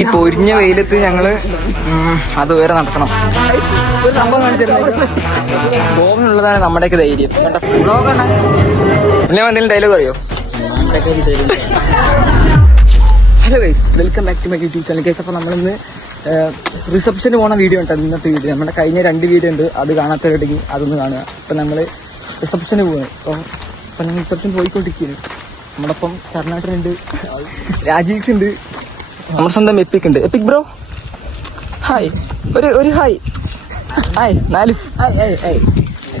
ഈ പൊരിഞ്ഞ വെയിലത്ത് ഞങ്ങള് അതുവരെ നടക്കണം. ഒരു സംഭവം കാണിച്ചിരുന്നു, ഗോവനുള്ളതാണ് നമ്മുടെയൊക്കെ ധൈര്യം. പിന്നെ എന്തെങ്കിലും ഡയലോഗ് അറിയോ? Hello guys, welcome back to my YouTube channel guys. അപ്പോൾ നമ്മളിന്ന് റിസപ്ഷന് പോണ വീഡിയോ ഉണ്ട്. ഇന്നത്തെ വീഡിയോ നമ്മുടെ കഴിഞ്ഞ 2 വീഡിയോ ഉണ്ട്, അത് കാണാത്തവരുണ്ടെങ്കിൽ അതൊന്ന് കാണുക. അപ്പം നമ്മൾ റിസപ്ഷന് പോകുന്നത്. അപ്പം ഞങ്ങൾ റിസപ്ഷൻ പോയിക്കൊണ്ടിരിക്കുകയാണ്. നമ്മുടെ ഒപ്പം കർണാടകനുണ്ട്, രാജീവ്സ് ഉണ്ട്, നമ്മുടെ സ്വന്തം എപ്പിക് ഉണ്ട്. എപ്പിക് ബ്രോ ഹായ്, ഒരു hi hi 4 hi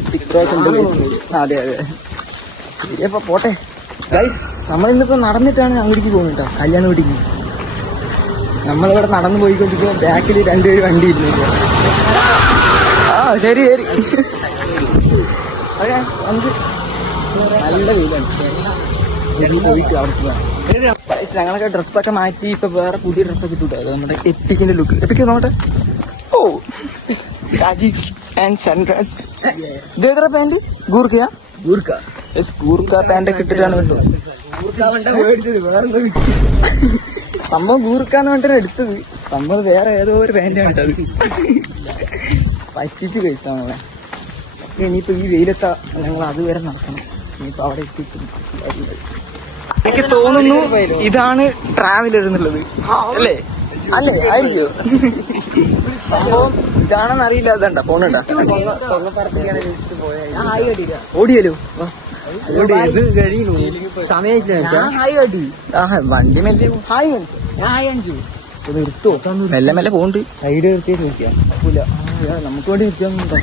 EPIC bro ഉണ്ട്. അതെ അതെ, ശരിയപ്പോൾ പോട്ടെ ഗൈസ്. നമ്മളിന്നിപ്പോൾ നടന്നിട്ടാണ് അങ്ങോട്ടേക്ക് പോകുന്നത് കേട്ടോ, കല്യാണ വീട്ടിക്ക്. നമ്മളിവിടെ നടന്നു പോയിക്കൊണ്ടിരിക്കുക, ബാക്കിൽ 2 പേര് വണ്ടി ഇരുന്നില്ല. ശരി ശരി ഓക്കെ. നമുക്ക് നല്ല വെയിലാണ്, പോയിട്ട് ഞങ്ങളൊക്കെ ഡ്രസ്സൊക്കെ മാറ്റി ഇപ്പൊ വേറെ പുതിയ ഡ്രസ്സൊക്കെ ഇട്ടു. അത് നമ്മുടെ എപ്പിക്കിന്റെ ലുക്ക്. എപ്പിക്ക് നോട്ടെ. ഓ രാജീവ് ആൻഡ് സൺറൈസ്. ഇതേത്ര പാന്റ്? ഗൂർക്കയാ? ഗൂർക്ക പാന്റ് ഒക്കെ ഇട്ടിട്ടാണ് കേട്ടോ. സംഭവം ഗൂർക്കാന്ന് പറഞ്ഞിട്ടാണ് എടുത്തത്. സംഭവം വേറെ ഏതോ ഒരു പാന്റാണ് ഇട്ടത്. പറ്റിച്ച് കഴിച്ചാ നമ്മളെ. ഇനിയിപ്പോ ഈ വെയിലെത്താ ഞങ്ങൾ അതുവരെ നടക്കണം. ഇനിയിപ്പോ അവിടെ എത്തിക്കും. എനിക്ക് തോന്നുന്നു ഇതാണ് ട്രാവലർ എന്നുള്ളത്, അല്ലേ? അല്ലേ ആയിരിക്കോ? സംഭവം ഇതാണെന്ന് അറിയില്ല. അതണ്ട പോണണ്ട ഓടിയല്ലോ. ഇത് കഴിയുന്നു വണ്ടി മെല്ലെ നിർത്തോ? മെല്ലെ മെല്ലെ പോണ്ട്. സൈഡ് നിർത്തി നോക്കിയാ നമുക്ക് വേണ്ടി നിൽക്കാന്നുണ്ടോ?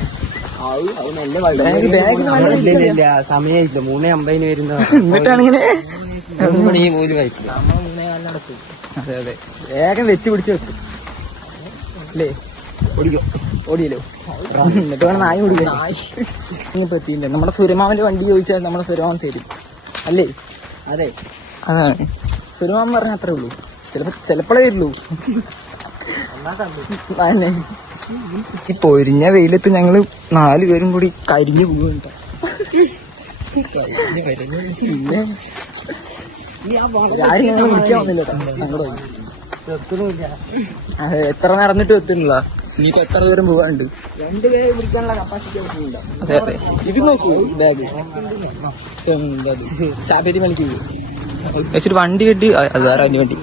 സമയമില്ല, 3:50 വരുന്ന. എന്നിട്ടാണിങ്ങനെ 3 മണി പോലും കഴിക്കില്ല. അതെ അതെ, വേഗം വെച്ച് പിടിച്ച് വെക്കും അല്ലേ? ഓടിയല്ലോ. എന്നിട്ട് വേണം നായി ഓടിക്കാൻ. ഇപ്പൊ എത്തിയില്ല. നമ്മുടെ സുരമാമന്റെ വണ്ടി ചോദിച്ചാൽ നമ്മുടെ സുരമാമൻ തരും അല്ലേ? അതെ, അതാണ് സുരമാമൻ പറഞ്ഞ അത്രേ ഉള്ളൂ. ചിലപ്പോഴേ വരുള്ളൂ. ഈ പൊരിഞ്ഞ വെയിലത്ത് ഞങ്ങള് 4 പേരും കൂടി കരിഞ്ഞു പോകുന്നുണ്ട്. പിന്നെ ആരും ഞങ്ങൾ വിളിക്കാൻ വന്നില്ല ഞങ്ങളുടെ. അതെ, എത്ര നടന്നിട്ട് എത്തുന്നില്ല. ഇനിയിപ്പോ എത്ര ദൂരം പോകാനുണ്ട്? 2 പേരെ വിളിക്കാനുള്ള കപ്പാസിറ്റി. അതെ അതെ, ഇത് നോക്കൂ ബാഗ്. ശബരി മലയ്ക്ക് വെച്ചിട്ട് വണ്ടി കെട്ടി, അത് വേറെ വണ്ടി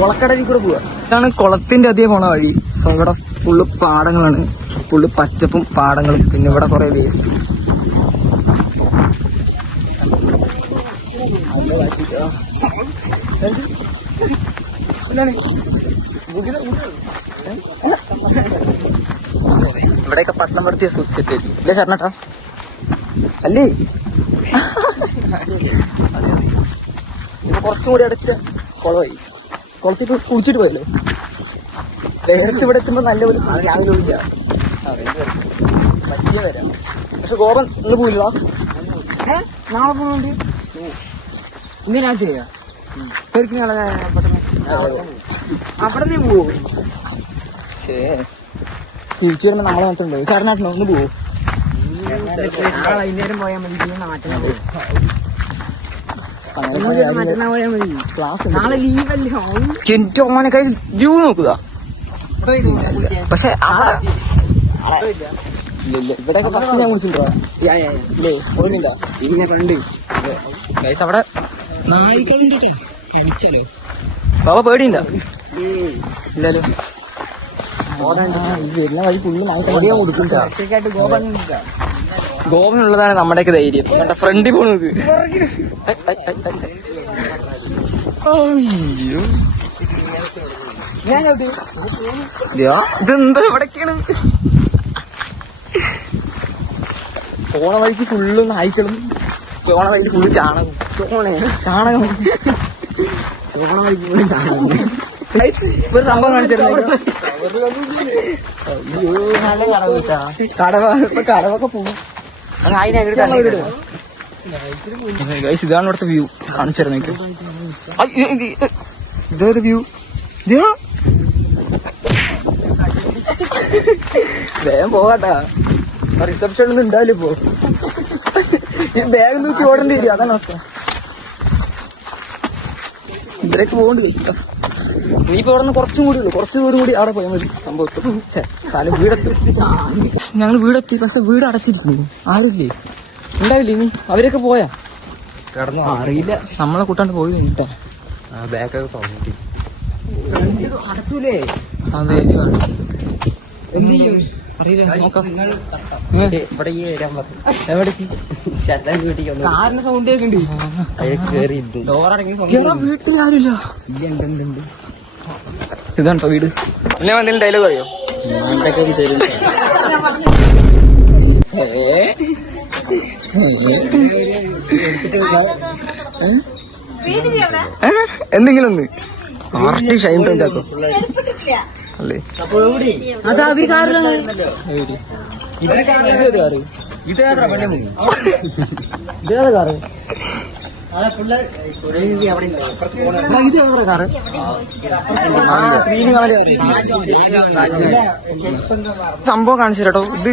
കുളക്കടവിൽ കൂടെ പോവാ. ഇതാണ് കുളത്തിന്റെ അധികം പോണ വഴി. സോ ഇവിടെ ഫുള്ള് പാടങ്ങളാണ്, ഫുള്ള് പച്ചപ്പും പാടങ്ങളും. പിന്നെ ഇവിടെ കുറെ വേസ്റ്റ്. ഇവിടെയൊക്കെ പട്ടണം പെടുത്തിയ സെറ്റ് ആയിരിക്കും ഇല്ലേ ചേട്ടനട്ടാ? അല്ലേ? കുറച്ചും കൂടി അടുത്ത കുളമായി. കുളത്തിൽ കുളിച്ചിട്ട് പോയല്ലോ. നേരത്തെ ഇവിടെ എത്തുമ്പോ നല്ലപോലെ രാവിലെ ഒഴിക്കാം. പറ്റിയ വരാം. പക്ഷെ ഗോപൻ ഇന്ന് പോയില്ല. നാളെ പോകുന്നുണ്ട്. ഇന്ന് രാത്രി അവിടെ നീ പോവോ? തിരിച്ചു വരുമ്പോ നമ്മളെ മാത്രമുണ്ട്. ചേട്ടനാട്ടിനോ ഒന്ന് പോവോ? വൈകുന്നേരം പോയാൽ മതി. മറ്റന്നാ പോയാൽ മതി. ക്ലാസ് നാളെ ലീവല്ലേ? എന്റെ ഓനൊക്കെ വ്യൂ നോക്കുക. പക്ഷെ ഇവിടെയൊക്കെ ഫസ്റ്റ് ഞാൻ വിളിച്ചിട്ടുണ്ടോ? ഓർമ്മ ഇങ്ങനെ പണ്ട് അവിടെ നായികളുണ്ട്. ബാബ പേടിയുണ്ടോ? ഇല്ലല്ലോ. വരുന്ന വഴി ഫുള്ള് നായിക്കളെ കൊടുക്കും. ഗോവനുള്ളതാണ് നമ്മുടെയൊക്കെ ധൈര്യം. ഫ്രണ്ടിൽ പോണത് ഇതെന്താ ഇവിടേക്കാണ്? പോണ വഴിക്ക് ഫുള്ള് നായ്ക്കളും, പോണ വഴിക്ക് ഫുള്ള് ചാണകം. ചാണകം ചോണ വഴിക്ക് ഫുള്ള് ചാണകം. ഒരു സംഭവം കാണിച്ചിരുന്നു. നല്ല കടവൊക്കെ പോകും. ഇതാണ് ഇവിടുത്തെ വ്യൂ. കാണിച്ചിരുന്നു ഇതേത് വ്യൂ? വേഗം പോകാട്ടാ, റിസപ്ഷനൊന്നും ഉണ്ടാവില്ല ഇപ്പോ. ബാഗ് നോക്കി ഓടേണ്ടി വരും, അതാണ് അവസ്ഥ. ഇവിടേക്ക് പോകണ്ട് ഇനിയിപ്പോ അവിടെ നിന്ന് കുറച്ചും കൂടി ഉള്ളു, കുറച്ച് ദൂരം കൂടി അവിടെ പോയാൽ മതി. സംഭവം സ്ഥലം വീടെത്തി. ഞങ്ങൾ വീടെത്തി, പക്ഷെ വീട് അടച്ചിരിക്കുന്നു. ആരുമില്ലേ, ഉണ്ടാവില്ല ഇനി. അവരൊക്കെ പോയാ കിടന്നു അറിയില്ല. നമ്മളെ കൂട്ടാണ്ട് പോയി കേട്ടാ. ബാക്കൊക്കെ തുറന്നിട്ട് അടച്ചൂലേ? അതെ, എന്ത് ചെയ്യും അറിയില്ല. നോക്കാം. ഇവിടെ ഈ വരാൻ പറഞ്ഞു. എവിടേക്ക്? ശതം വീട്ടിൽ കാറിന്റെ സൗണ്ട് കേൾക്കുന്നുണ്ട്. വീട്ടിലാരുമില്ല. ഇതാണ്ടോ വീട്. പിന്നെ എന്തെങ്കിലും ഡയലോഗ് അറിയോ? എന്തെങ്കിലും ഒന്ന് കറക്റ്റ് ഷൈൻ ടൈം ചാക്കോ അല്ലേ? അതാ അവര് കാറിലാണ്. ഇതേ കാറ്. ഇതേതാ കാറ്? സംഭവം കാണിച്ചു കേട്ടോ. ഇത്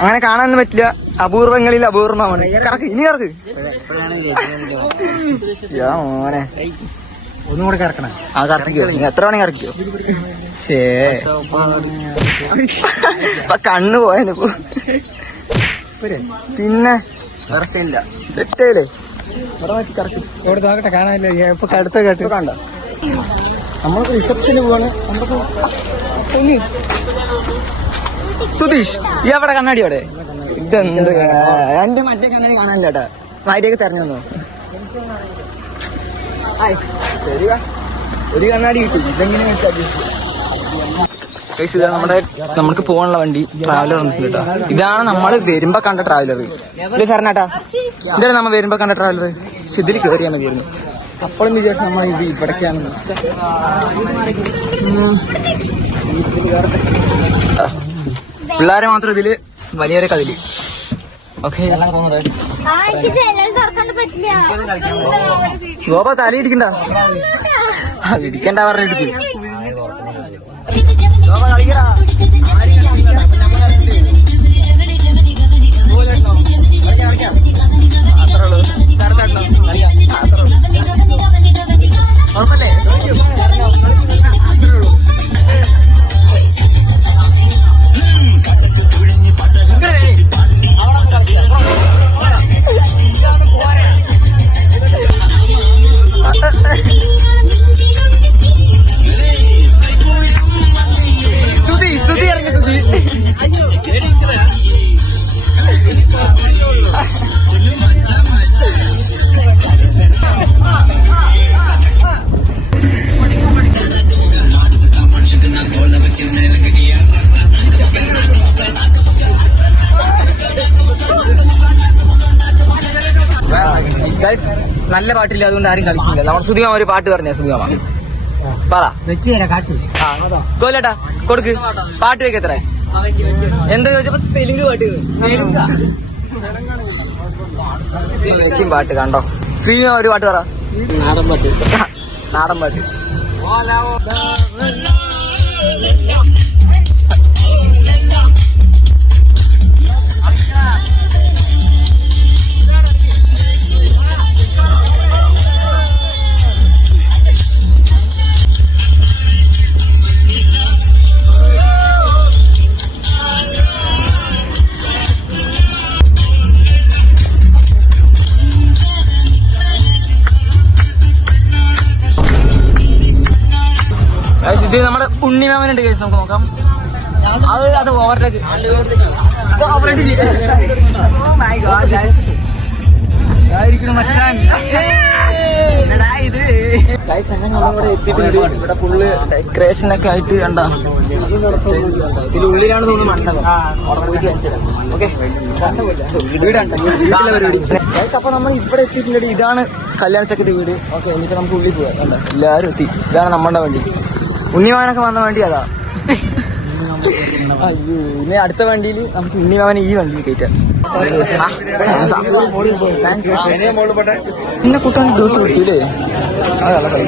അങ്ങനെ കാണാനൊന്നും പറ്റില്ല, അപൂർവങ്ങളിൽ അപൂർവമാണ്. കറക്ക്, ഇനി കറക്ക്. മോനെ ഒന്നും കൂടെ കറക്കണം. ആ കറക്കിക്കോ, എത്ര വേണമെങ്കിൽ കറക്കിക്കോ. ശേ കണ്ണു പോയാലിപ്പോ. പിന്നെ സെറ്റേലേ കാണാനില്ല. ഇപ്പൊ അടുത്ത കേട്ട് കണ്ട. നമ്മൾക്ക് റിസപ്ഷന് പോവാണ്. സുധീഷ്, ഈ അവിടെ കണ്ണാടി അവിടെ. ഇതെന്ത് എന്റെ മറ്റേ കണ്ണാടി കാണാനില്ല കേട്ടാ. ഭാര്യയൊക്കെ തെരഞ്ഞു വന്നോ? ഒരു കണ്ണാടി കിട്ടും. ഇതെങ്ങനെ വെച്ചാൽ നമ്മൾക്ക് പോകാനുള്ള വണ്ടി ട്രാവലർ കേട്ടോ. ഇതാണ് നമ്മൾ വരുമ്പോ കണ്ട ട്രാവലർ. ഇല്ല സാറിനാട്ടാ, ഇതാണ് നമ്മൾ വരുമ്പോ കണ്ട ട്രാവലർ. പക്ഷെ ഇതിൽ കയറിയാൽ മതിയായിരുന്നു. അപ്പോഴും വിചാരിച്ചു നമ്മൾ ഇത് ഇവിടേക്കാണെന്ന്. പിള്ളേരെ മാത്രം ഇതില്, വലിയവരൊക്കെ അതില്. ഓക്കെ, ഗോപ തല ഇടിക്കണ്ട. ഇടിക്കണ്ട പറഞ്ഞിടിച്ചു. ഗോപ കളിക്കടാ. ഉറപ്പല്ലേ? സുധി ഇറങ്ങി. സുധി നല്ല പാട്ടില്ല, അതുകൊണ്ട് ആരും കളിക്കില്ല. നമ്മൾ സുധിമാമ ഒരു പാട്ട് പറഞ്ഞ. സുധിമാമ പറ. ഗോലേട്ടാ കൊടുക്ക്. പാട്ട് വെക്കത്ര എന്താ ചോദിച്ചപ്പോ തെലുങ്ക് പാട്ട് വെക്കും. പാട്ട് കണ്ടോ? ശ്രീമാമ ഒരു പാട്ട് പറ. നാടൻ പാട്ട്. നാടൻ പാട്ട്. ഇത് നമ്മുടെ ഉണ്ണിമാമനുണ്ട് കേസ്. നമുക്ക് നോക്കാം. അത് ഓവർടേക്ക് നമ്മളിവിടെ എത്തിയിട്ടുണ്ട്. ഇവിടെ ഫുള്ള് ഡെക്കറേഷൻ ഒക്കെ ആയിട്ട് കണ്ട. ഇതിനുള്ളിലാണ് തോന്നുന്നു മണ്ഡപം. അവിടെ പോയിട്ട് കാണിച്ചുതരാം. ഓക്കെ, വീട്ടിലെ പരിപാടി. അപ്പൊ നമ്മൾ ഇവിടെ എത്തിയിട്ടുണ്ട്. ഇതാണ് കല്യാണ ചക്കന്റെ വീട്. ഓക്കെ, എന്നിട്ട് നമുക്ക് ഉള്ളിൽ പോവാം. കണ്ട എല്ലാവരും എത്തി. ഇതാണ് നമ്മുടെ വണ്ടി. ഉണ്ണിമാവനൊക്കെ വന്ന വണ്ടി അതാ. അയ്യോ, ഇനി അടുത്ത വണ്ടിയിൽ നമുക്ക് ഉണ്ണിമാവനെ ഈ വണ്ടിയിൽ കയറ്റാം. എന്നെ കൂട്ടാൻ ദിവസം കൊടുത്തില്ലേ? അതല്ല കളി.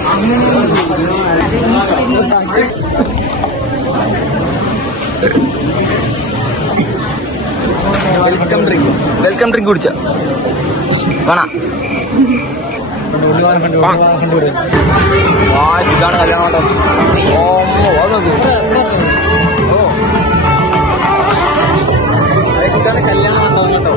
Welcome drink. വെൽക്കം ഡ്രിങ്ക് കുടിച്ച വേണ. ഇതാണ് കല്യാണം കേട്ടോ. അത് നോക്കി. ഇതാണ് കല്യാണം ഉണ്ടാവും കേട്ടോ.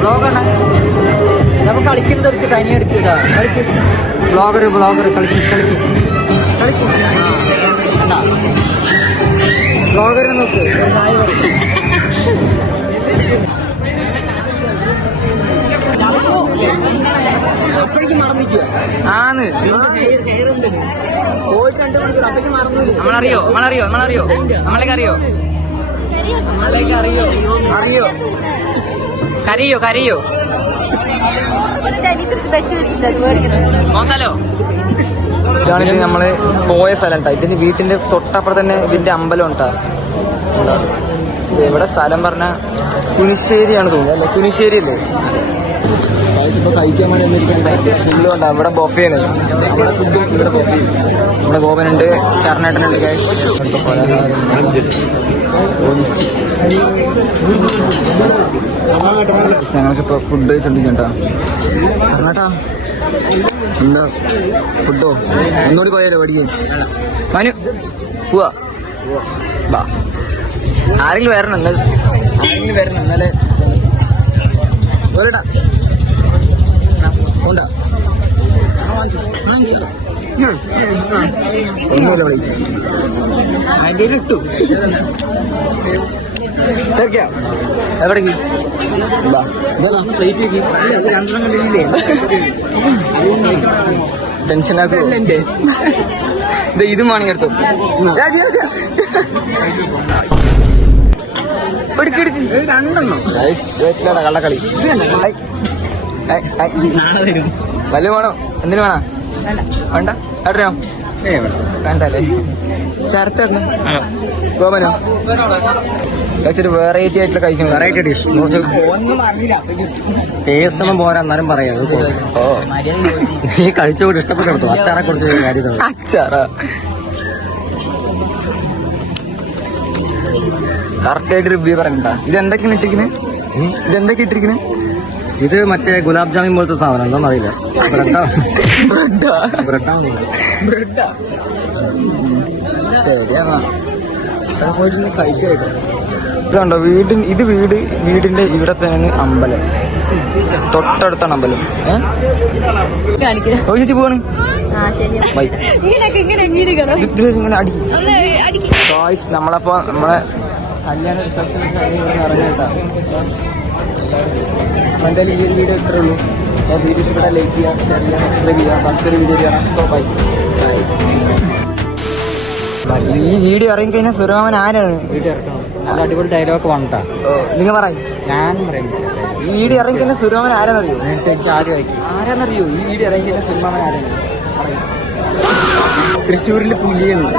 ബ്ലോഗാണ് നമുക്ക് കളിക്കുന്നത് എടുത്ത് തനി എടുത്തതാ. കളിക്കും ബ്ലോഗർ കളിക്കും ബ്ലോഗറിനെ നോക്ക്. അപ്പോഴേക്ക് മറന്നിക്കുക ആന്ന് പോയി 2 മണിക്കൂർ അപ്പോഴേക്ക് മറന്നില്ല. നമ്മളറിയോ നമ്മളേക്ക് അറിയോ കരയോ നോക്കാലോ. ഇതാണിത് നമ്മള് പോയ സ്ഥലം ട്ടാ. ഇതിന്റെ വീട്ടിന്റെ തൊട്ടപ്പുറം തന്നെ ഇതിന്റെ അമ്പലം ഉണ്ടാ. ഇവിടെ സ്ഥലം പറഞ്ഞ കുനിശ്ശേരിയാണ് തോന്നുന്നത് അല്ലേ? കുനിശ്ശേരി അല്ലേ? ഇപ്പൊ കഴിക്കാൻ വേണ്ടി ഫുള്ള് ഉണ്ട്. ഇവിടെ ബൊഫയാണ്. ഇവിടെ ഫുഡും ഇവിടെ ബൊഫയും. ഇവിടെ ഗോപനുണ്ട്, ശരണേട്ടനുണ്ട്. ഞങ്ങൾക്കിപ്പോ ഫുഡ് കഴിച്ചോണ്ടിരിക്കട്ടോ. ശരണേട്ടാ എന്താ ഫുഡോ? ഒന്നുകൂടി പോയാലോ പഠിക്കാൻ? മനു പോവാ. ആരെങ്കിലും വരണം എന്നാലേ ഒരട്ടാ ഉണ്ടാ ഒന്നുമില്ല വിളിക്കും. അതിൻ്റെ ഇട്ടു എവിടേക്ക് ടെൻഷനാക്കല്ലേ? ഇതും വേണമെങ്കിൽ എടുത്തു. കള്ളക്കളി വല്ല വേണോ? എന്തിനു വേണോ? വേണ്ട എവിടെയോ വേണ്ടല്ലേ? ശരത്തേട്ടന് ഗോപനോ കഴിച്ചിട്ട് വെറൈറ്റി ആയിട്ടുള്ള കഴിക്കണം. വെറൈറ്റി ഡിഷ് ടേസ്റ്റ് ഒന്നും പോരാ എന്നാലും പറയാം. ഓ നീ കഴിച്ചുകൂടി ഇഷ്ടപ്പെട്ടെടുത്തു. അച്ചാറെ കുറിച്ച് കാര്യം അച്ചാറാ കറക്റ്റായിട്ട് റിവ്യൂ പറയണ്ട. ഇതെന്തൊക്കെയാണ് ഇട്ടിരിക്കുന്നത്? ഇത് മറ്റേ ഗുലാബ് ജാമുൻ പോലത്തെ സാധനം എന്താണെന്ന് അറിയില്ല. ബ്രെഡാ ശരിയാ കഴിച്ചു കേട്ടോ. ഇതുണ്ടോ വീടിന്റെ ഇവിടെ തന്നെ അമ്പലം, തൊട്ടടുത്താണ് അമ്പലം. ചേച്ചി പോവാണ് ഇങ്ങനെ അടിക്കും. നമ്മളപ്പോ നമ്മളെ കല്യാണ റിസപ്ഷൻ ഇറങ്ങിയിട്ടാ. എന്തായാലും ഈ ഒരു വീഡിയോ ഇത്രേ ഉള്ളൂ. വീഡിയോ ഇഷ്ടപ്പെട്ടാൽ ലൈക്ക് ചെയ്യുക, ഷെയർ ചെയ്യുക, സബ്സ്ക്രൈബ് ചെയ്യുക. മറ്റൊരു വീഡിയോ ചെയ്യണം. So by. ഈ വീഡിയോ ഇറങ്ങി കഴിഞ്ഞാൽ സുരമാമൻ ആരാണ്? വീഡിയോ ഇറക്കണം. നല്ല അടിപൊളി ഡയലോഗ് വേണ്ടാ. നിങ്ങൾ പറയും. ഞാനും പറയാം. ഈ വീഡിയോ ഇറങ്ങി കഴിഞ്ഞാൽ സുരമാമൻ ആരാന്നറിയോ? എനിക്ക് ആദ്യം ആരാന്നറിയോ? ഈ വീഡിയോ ഇറങ്ങി കഴിഞ്ഞാൽ സുരമാമൻ ആരാണ്? തൃശ്ശൂരിൽ പുലിയെന്ന്.